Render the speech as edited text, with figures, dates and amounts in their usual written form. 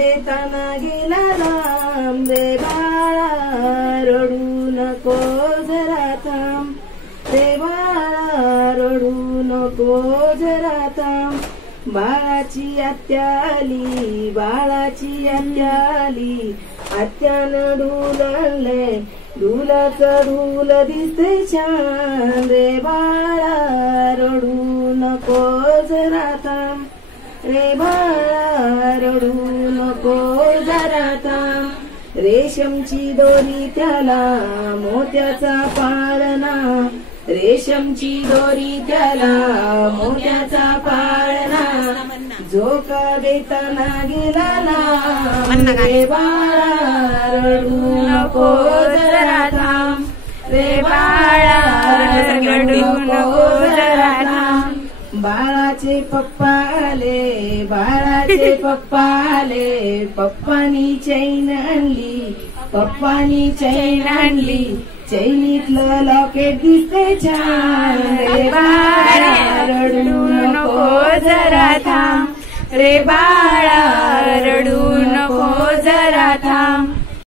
देताना गेला राम रे बाळा रडू नको जरा थांब रे बाळा रडू नको जरा थांब बाळाची आत्या आली बाळाची आत्या आली आत्यानं डूल आणले डुलाचं डूल दिसते छान रे बाळा रडू नको जरा थांब रे बाळा रडू नको जरा थांब रेशमची दोरी त्याला मोत्याचा पाळणा रेशमची दोरी त्याला मोत्याचा पाळणा झोका देताना गेला ना रे बाळा रडू नको जरा थांब रे बाळा रडू नको जरा थांब बाळाचे पप्पा आले बाळाचे पप्पा आले पप्पानी चैन आणली पप्पानी चैन आणली चैनीतलं लॉकेट दिसते छान रे बाळा रडू नको जरा थांब रे बाळा